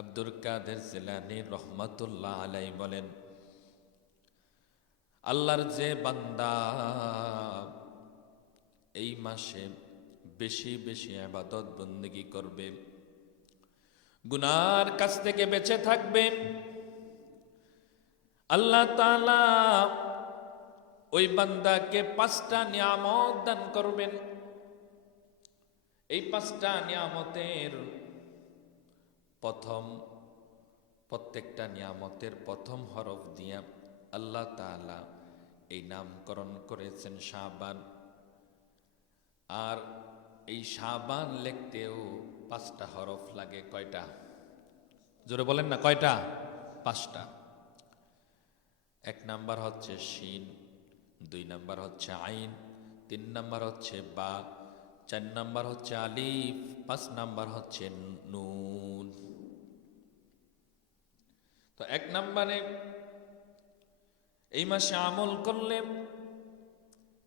আব্দুল কাদের জিলানী রহমাতুল্লাহ আলাইহি বলেন, আল্লাহর যে বান্দা এই মাসে বেশি বেশি ইবাদত বন্দেগী করবে, গুনার কাছ থেকে বেঁচে থাকবে, আল্লাহ তাআলা ওই বান্দাকে 5টা নিয়ামত দান করবেন। এই 5টা নিয়ামতের প্রত্যেকটা নিয়ামতের প্রথম হরফ দিয়া আল্লাহ তাআলা এই নামকরণ করেছেন শাবান। আর এই শাবান লিখতেও 5টা হরফ লাগে। কয়টা? জোরে বলেন না, কয়টা? 5টা। 1 নাম্বার হচ্ছে শিন, 2 নাম্বার হচ্ছে আইন, 3 নাম্বার হচ্ছে বা, 4 নাম্বার হচ্ছে আলিফ, 5 নাম্বার হচ্ছে নুন। তো 1 নাম্বারে এই মাসে আমল করলে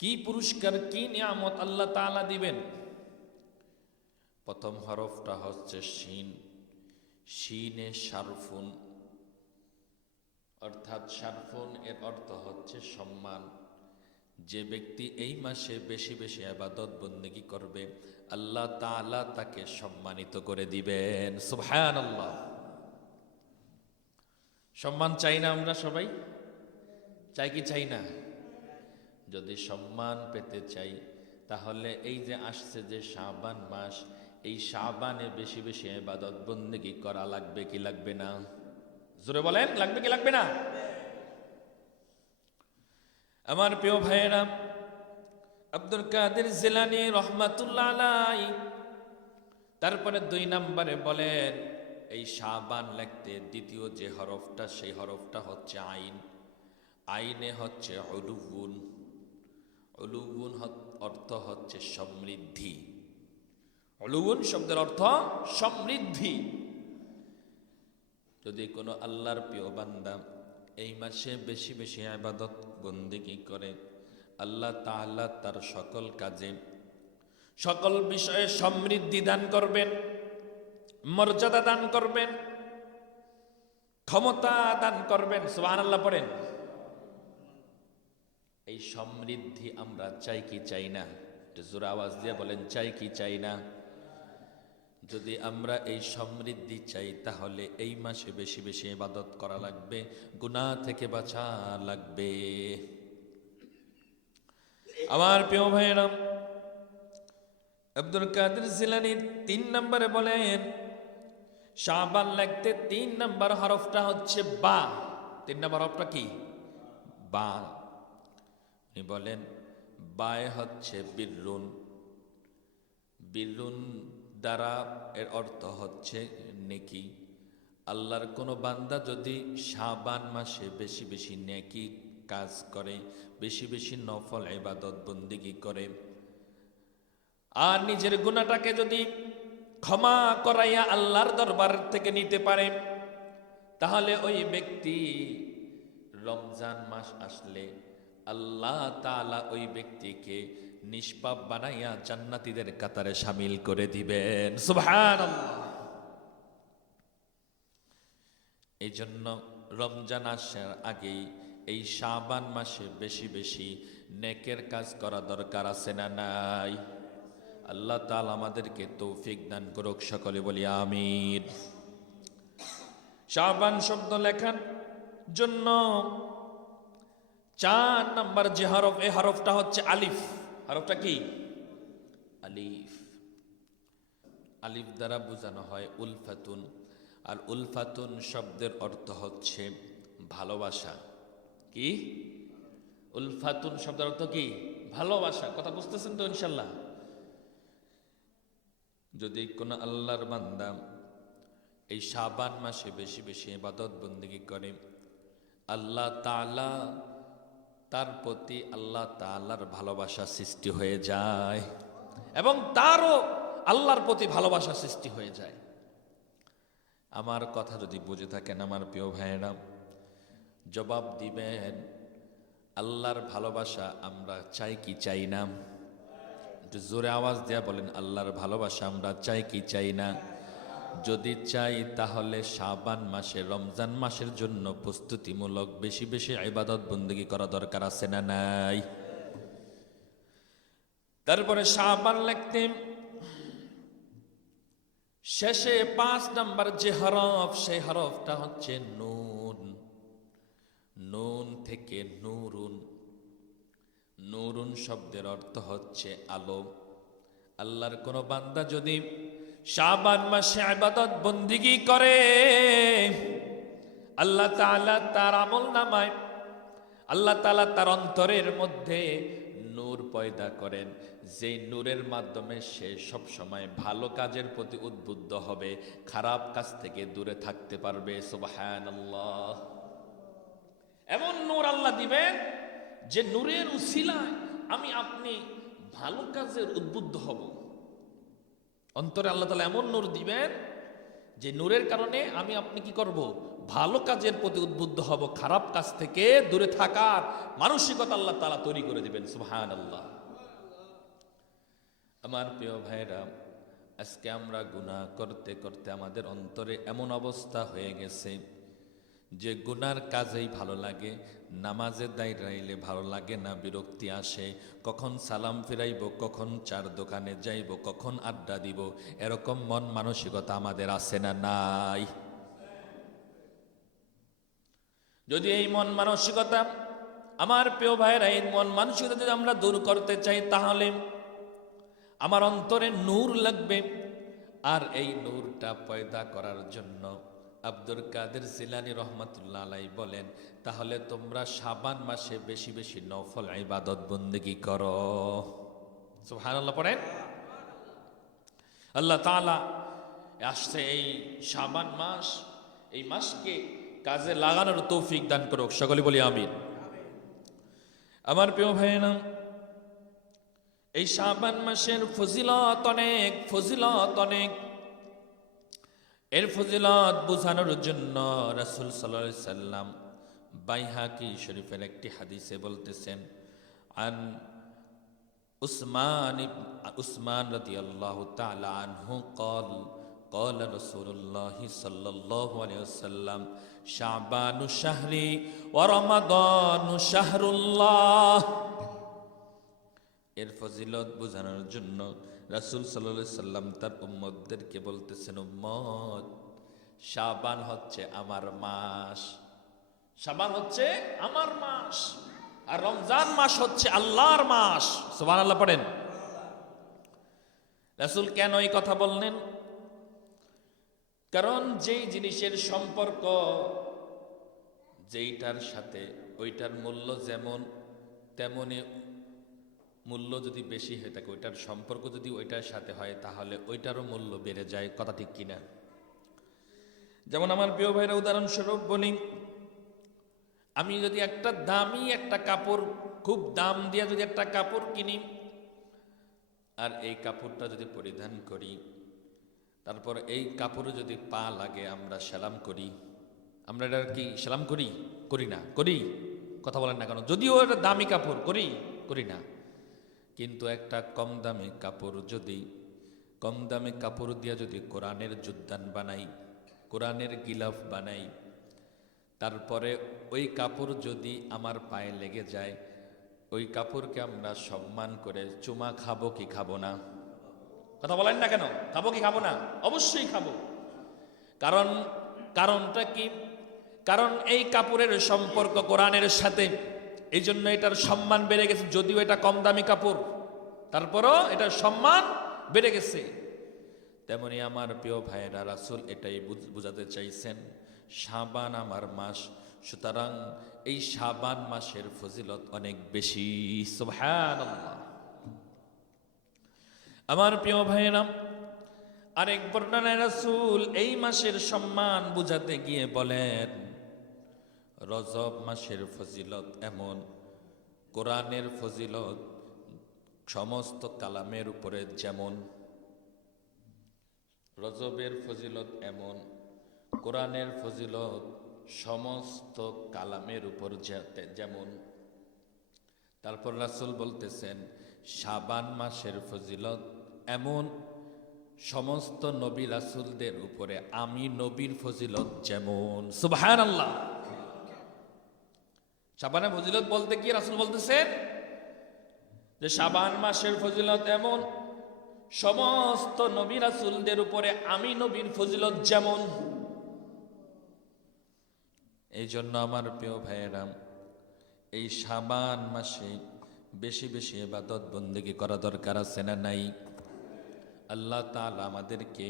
কি পুরস্কার, কি নিয়ামত আল্লাহ তাআলা দিবেন? প্রথম হরফটা হচ্ছে শিন। শিনে শারফুন, অর্থাৎ শারফুন এর অর্থ হচ্ছে সম্মান। যে ব্যক্তি এই মাসে বেশি বেশি ইবাদত বন্দেগী করবে, আল্লাহ তাআলা তাকে সম্মানিত করে দিবেন। সুবহানাল্লাহ। সম্মান চাই না আমরা সবাই? চাই কি চাই না? যদি সম্মান পেতে চাই তাহলে এই যে আসছে যে শাবান মাস, এই শাবানে বেশি বেশি ইবাদত বন্দেগী করা লাগবে কি লাগবে না? জোরে বলেন, লাগবে কি লাগবে না? আমার প্রিয় ভাইয়েরা, আব্দুল কাদের জিলানী রহমাতুল্লাহ আলাইহি তারপরে 2 নম্বরে বলেন, এই শাবান লিখতে দ্বিতীয় যে হরফটা, সেই হরফটা হচ্ছে আইন। আইনে হচ্ছে উলুউন। উলুউন অর্থ হচ্ছে সমৃদ্ধি। উলুউন শব্দের অর্থ সমৃদ্ধি। যদি কোনো আল্লাহর প্রিয় বান্দা এই মাসে বেশি বেশি ইবাদত বন্দেগী করে, আল্লাহ তাআলা তার সকল কাজে সকল বিষয়ে সমৃদ্ধি দান করবেন, মর্যাদা দান করবেন, ক্ষমতা দান করবেন। সুবহানাল্লাহ পড়েন। এই সমৃদ্ধি আমরা চাই কি চাই না? একটু জোরে আওয়াজ দিয়ে বলেন, চাই কি চাই না? যদি আমরা এই সমৃদ্ধি চাই তাহলে এই মাসে বেশি বেশি ইবাদত করা লাগবে, গুনাহ থেকে বাঁচা লাগবে। আমার প্রিয় ভাইয়েরা, আব্দুল কাদের জিলানী 3 নম্বরে বলেন, শাবান লিখতে 3 নম্বর হরফটা হচ্ছে বা। 3 নম্বর হরফটা কি? বা। উনি বলেন, বায় হচ্ছে বিররুন। বিররুন দ্বারা এর অর্থ হচ্ছে নেকি। আল্লাহর কোনো বান্দা যদি শাবান মাসে বেশি বেশি নেকি কাজ করে, বেশি বেশি নফল ইবাদত বন্দেগী করে, আর নিজের গুনাহটাকে যদি ক্ষমা করাইয়া আল্লাহর দরবার থেকে নিতে পারে, তাহলে ওই ব্যক্তি রমজান মাস আসলে আল্লাহ তাআলা ওই ব্যক্তিকে নিষ্পাপ বানাইয়া জান্নাতীদের কাতারে শামিল করে দিবেন। সুবহানাল্লাহ। এই জন্য রমজান আসার আগেই এই শাবান মাসে বেশি বেশি নেকের কাজ করা দরকার আছে না নাই? আল্লাহ তাআলা আমাদেরকে তৌফিক দান করুক, সকলে বলি আমিন। শাবান শব্দ লেখার জন্য 4 নম্বর যে হরফ, এই হরফটা হচ্ছে আলিফ। হরফটা কি? আলিফ। আলিফ দ্বারা বোঝানো হয় উলফাতুন। আর উলফাতুন শব্দের অর্থ হচ্ছে ভালোবাসা। কি? উলফাতুন শব্দের অর্থ কি? ভালোবাসা। কথা বুঝতেছেন তো ইনশাল্লাহ? যদি কোনো আল্লাহর বান্দা এই শাবান মাসে বেশি বেশি ইবাদত বন্দেগী করে, আল্লাহ তাআলা তার প্রতি আল্লাহ তাআলার ভালোবাসা সৃষ্টি হয়ে যায় এবং তারও আল্লাহর প্রতি ভালোবাসা সৃষ্টি হয়ে যায়। আমার কথা যদি বুঝে থাকেন আমার প্রিয় ভাইয়েরা, জবাব দিবেন, আল্লাহর ভালোবাসা আমরা চাই কি চাই না? একটু জোরে আওয়াজ দেয়া বলেন, আল্লাহর ভালোবাসা আমরা চাই কি চাই না? যদি চাই তাহলে শাবান মাসে রমজান মাসের জন্য প্রস্তুতিমূলক বেশি বেশি ইবাদত বন্দেগী করা দরকার আছে না নাই? তারপরে শাবান লিখতে শেষে 5 নাম্বার যে হরফ, সেই হরফটা হচ্ছে নুন। নুন থেকে নূরুন। নূরুন শব্দের অর্থ হচ্ছে আলো। আল্লাহর কোন বান্দা যদি শাবান মাসে ইবাদত বন্দেগী করে, আল্লাহ তাআলা তার আমলনামায়, আল্লাহ তাআলা তার অন্তরের মধ্যে নূর পয়দা করেন, যেই নূরের মাধ্যমে সে সব সময় ভালো কাজের প্রতি উদ্বুদ্ধ হবে, খারাপ কাজ থেকে দূরে থাকতে পারবে। সুবহানাল্লাহ। এমন নূর আল্লাহ দিবেন যে নূরের উসিলায় আমি আপনি ভালো কাজের উদ্বুদ্ধ হব। অন্তরে আল্লাহ তাআলা এমন নূর দিবেন যে নূরের কারণে আমি আপনি কি করব? ভালো কাজের প্রতি উদ্বুদ্ধ হব, খারাপ কাজ থেকে দূরে থাকার মানসিকতা আল্লাহ তাআলা তৈরি করে দিবেন। সুবহানাল্লাহ। আমার প্রিয় ভাইরা, আজকে আমরা গুনাহ করতে করতে আমাদের অন্তরে এমন অবস্থা হয়ে গেছে যে গুনার কাজেই ভালো লাগে, নামাজে দাঁড়াইলে ভালো লাগে না, বিরক্তি আসে। কখন সালাম ফিরাইব, কখন চার দোকানে যাইব, কখন আড্ডা দিব, এরকম মন মানসিকতা আমাদের আছে না নাই? যদি এই মন মানসিকতা, আমার প্রিয় ভাইরা, এই মন মানসিকতা যদি আমরা দূর করতে চাই, তাহলে আমার অন্তরে নূর লাগবে। আর এই নূরটা পয়দা করার জন্য আব্দুল কাদের জিলানী রহমাতুল্লাহ আলাইহি বলেন, তাহলে তোমরা শাবান মাসে বেশি বেশি নফল ইবাদত বন্দেগী করো। সুবহানাল্লাহ পড়েন। আল্লাহ তাআলা আসছে এই শাবান মাস, এই মাসকে কাজে লাগানোর তৌফিক দান করুক। সকলে বলি আমিন। আমার প্রিয় ভাইয়েরা, এই শাবান মাসের ফজিলত অনেক, ফজিলত অনেক। এর ফজিলত বোঝানোর জন্য রাসূল সাল্লাল্লাহু আলাইহি সাল্লাম বাইহাকি শরীফের একটি হাদিসে বলতেছেন, আন উসমান রাদিয়াল্লাহু তাআলা আনহু قال قال رسول الله صلى الله عليه وسلم شعبان شهري ورمضان شهر الله। এর ফজিলত বোঝানোর জন্য রাসূল সাল্লাল্লাহু আলাইহি সাল্লাম তার উম্মতদেরকে বলতেছেন, উম্মত, শাবান হচ্ছে আমার মাস, শাবান হচ্ছে আমার মাস, আর রমজান মাস হচ্ছে আল্লাহর মাস। সুবহানাল্লাহ পড়েন। রাসূল কেন এই কথা বললেন? কারণ যেই জিনিসের সম্পর্ক যেইটার সাথে ওইটার মূল্য যেমন, তেমনি মূল্য যদি বেশি হয়ে থাকে, ওইটার সম্পর্ক যদি ওইটার সাথে হয়, তাহলে ওইটারও মূল্য বেড়ে যায়। কথা ঠিক কিনা? যেমন আমার প্রিয় ভাইরা, উদাহরণস্বরূপ বলি, আমি যদি একটা দামি একটা কাপড়, খুব দাম দিয়ে যদি একটা কাপড় কিনি, আর এই কাপড়টা যদি পরিধান করি, তারপর এই কাপড়ে যদি পা লাগে, আমরা সালাম করি। আমরা এটা কি সালাম করি? করি না? করি? কথা বলেন না কেন? যদিও এটা দামি কাপড়, করি? করি না। কিন্তু একটা কম দামি কাপড়, যদি কম দামি কাপড় দিয়ে যদি কোরআনের জুদ্দান বানাই, কোরআনের গিলাফ বানাই, তারপরে ওই কাপড় যদি আমার পায়ে লেগে যায়, ওই কাপড়কে আমরা সম্মান করে চুমা খাবো কি খাবো না? কথা বলেন না কেন? খাবো কি খাবো না? অবশ্যই খাবো। কারণটা কি? কারণ এই কাপড়ের সম্পর্ক কোরআনের সাথে, এই জন্য এটার সম্মান বেড়ে গেছে। যদিও এটা কম দামি কাপড়, তারপরও এটার সম্মান বেড়ে গেছে। তেমনি আমার প্রিয় ভাইয়েরা, রাসূল এটাই বুঝাতে চাইছেন, শাবান আমার মাস, সুতরাং এই শাবান মাসের ফজিলত অনেক বেশি। সুবহানাল্লাহ। আমার প্রিয় ভাইয়েরা, আরেক বর্ণনায় রাসূল এই মাসের সম্মান বুঝাতে গিয়ে বলেন, রজব মাসের ফজিলত এমন, কোরআনের ফজিলত সমস্ত কালামের উপরে যেমন, রজবের ফজিলত এমন, কোরআনের ফজিলত সমস্ত কালামের উপর যেমন। তারপর রাসূল বলতেছেন, শাবান মাসের ফজিলত এমন, সমস্ত নবী রাসূলদের উপরে আমি নবীর ফজিলত যেমন। সুবহানাল্লাহ। শাবানের ফজিলত বলতে কি রাসূল বলতেছেন যে শাবান মাসের ফজিলত এমন, সমস্ত নবী রাসূলদের উপরে আমি নবীর ফজিলত যেমন। এই জন্য আমার প্রিয় ভাইয়েরা, এই শাবান মাসে বেশি বেশি ইবাদত বন্দেগী করা দরকার আছে না নাই? আল্লাহ তাআলা আমাদেরকে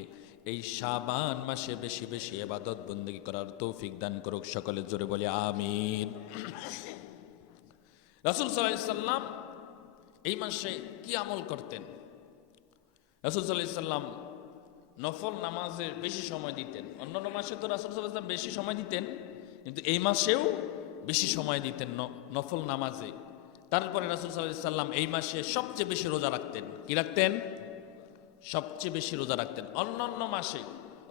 এই শাবান মাসে বেশি বেশি ইবাদত বন্দেগী করার তৌফিক দান করুক। সকলে জোরে বলি আমিন। রাসূল সাল্লাল্লাহু আলাইহি সাল্লাম এই মাসে কি আমল করতেন? রাসূল সাল্লাল্লাহু আলাইহি সাল্লাম নফল নামাজে বেশি সময় দিতেন। অন্যান্য মাসে তো রাসূল সাল্লাল্লাহু আলাইহি সাল্লাম বেশি সময় দিতেন, কিন্তু এই মাসেও বেশি সময় দিতেন নফল নামাজে। তারপরে রাসূল সাল্লাল্লাহু আলাইহি সাল্লাম এই মাসে সবচেয়ে বেশি রোজা রাখতেন। কি রাখতেন? সবচেয়ে বেশি রোজা রাখতেন। অন্যান্য মাসে,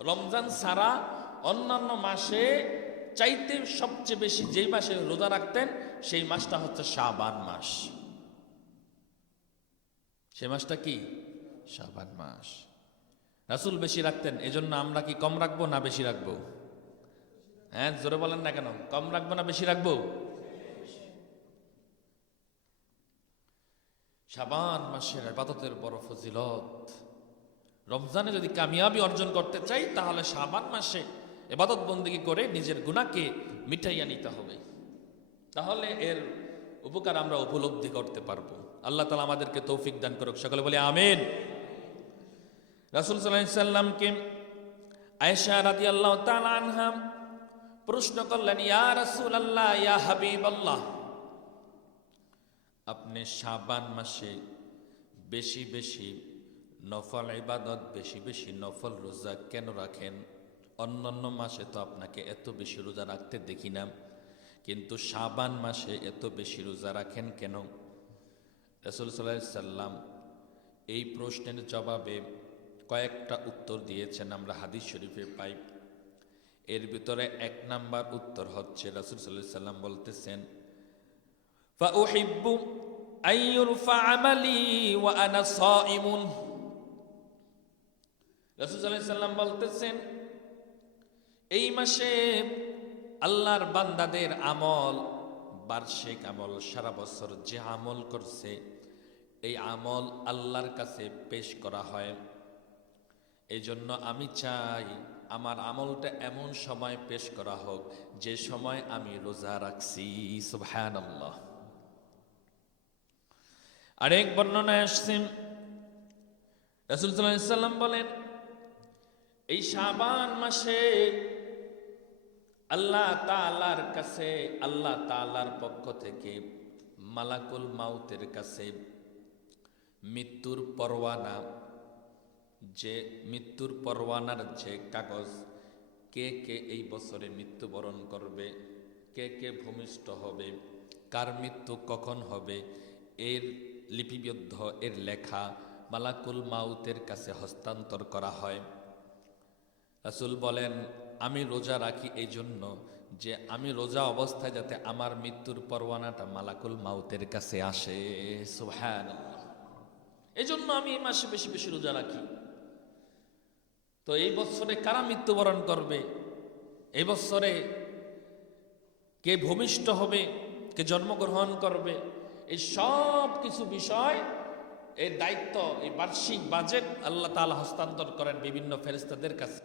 রমজান ছাড়া অন্যান্য মাসে চাইতে সবচেয়ে বেশি যেই মাসে রোজা রাখতেন সেই মাসটা হচ্ছে শাবান মাস। সেই মাসটা কি? শাবান মাস। রাসূল বেশি রাখতেন, এজন্য আমরা কি কম রাখবো না বেশি রাখবো? হ্যাঁ, জোরে বলেন না কেন? কম রাখবো না বেশি রাখবো? শাবান মাসের ইবাদতের বড় ফজিলত। রমজানে যদি কামিয়াবি অর্জন করতে চাই তাহলে শাবান মাসে ইবাদত বন্দেগী করে নিজের গুনাহকে মিটাইয়া নিতে হবে, তাহলে এর উপকার আমরা উপলব্ধি করতে পারবো। আল্লাহ তাআলা আমাদেরকে তৌফিক দান করুক। সকলে বলি আমিন। রাসূল সাল্লাল্লাহু আলাইহি সাল্লামকে আয়েশা রাদিয়াল্লাহু তাআলা আনহা প্রশ্ন করলেন, ইয়া রাসূলুল্লাহ, ইয়া হাবিবাল্লাহ, আপনি শাবান মাসে বেশি বেশি নফল ইবাদত, বেশি বেশি নফল রোজা কেন রাখেন? অন্যান্য মাসে তো আপনাকে এত বেশি রোজা রাখতে দেখি না, কিন্তু শাবান মাসে এত বেশি রোজা রাখেন কেন? রাসূল সাল্লাল্লাহু আলাইহি সাল্লাম এই প্রশ্নের জবাবে কয়েকটা উত্তর দিয়েছেন, আমরা হাদিস শরীফে পাই। এর ভিতরে এক নাম্বার উত্তর হচ্ছে রাসূল সাল্লাল্লাহু আলাইহি সাল্লাম বলতেছেন, ফাউহিব্বু আইয়ুরফা আমালি ওয়া আনা সাইমুন। রাসূল সাল্লাল্লাহু আলাইহি সাল্লাম বলতেছেন, এই মাসে আল্লাহর বান্দাদের আমল, বার্ষিক আমল, সারা বছর যে আমল করছে এই আমল আল্লাহর কাছে পেশ করা হয়। এই জন্য আমি চাই আমার আমলটা এমন সময় পেশ করা হোক যে সময় আমি রোজা রাখছি। সুবহানাল্লাহ। আরেক বর্ণনায় আসছে রাসূল সাল্লাল্লাহু আলাইহি সাল্লাম বলেন, এই শাবান মাসে আল্লাহ তাআলার কাছে, আল্লাহ তাআলার পক্ষ থেকে মালাকুল মাউতের কাছে মৃত্যুর পরোয়ানা, যে মৃত্যুর পরোয়ানার যে কাগজ, কে কে এই বছরে মৃত্যুবরণ করবে, কে কে ভূমিষ্ঠ হবে, কার মৃত্যু কখন হবে, এর লিপিবদ্ধ, এর লেখা মালাকুল মাউতের কাছে হস্তান্তর করা হয়। রাসূল বলেন, আমি রোজা রাখি এই জন্য যে আমি রোজা অবস্থায় যাতে আমার মৃত্যুর পরোয়ানাটা মালাকুল মাউতের কাছে আসে। সুবহানাল্লাহ। এই জন্য আমি এই মাসে বেশি বেশি রোজা রাখি। তো এই বছরে কারা মৃত্যুবরণ করবে, এই বছরে কে ভূমিষ্ঠ হবে, কে জন্মগ্রহণ করবে, এই সব কিছু বিষয়, এই দায়িত্ব, এই বার্ষিক বাজেট আল্লাহ তাআলা হস্তান্তর করেন বিভিন্ন ফেরেশতাদের কাছে।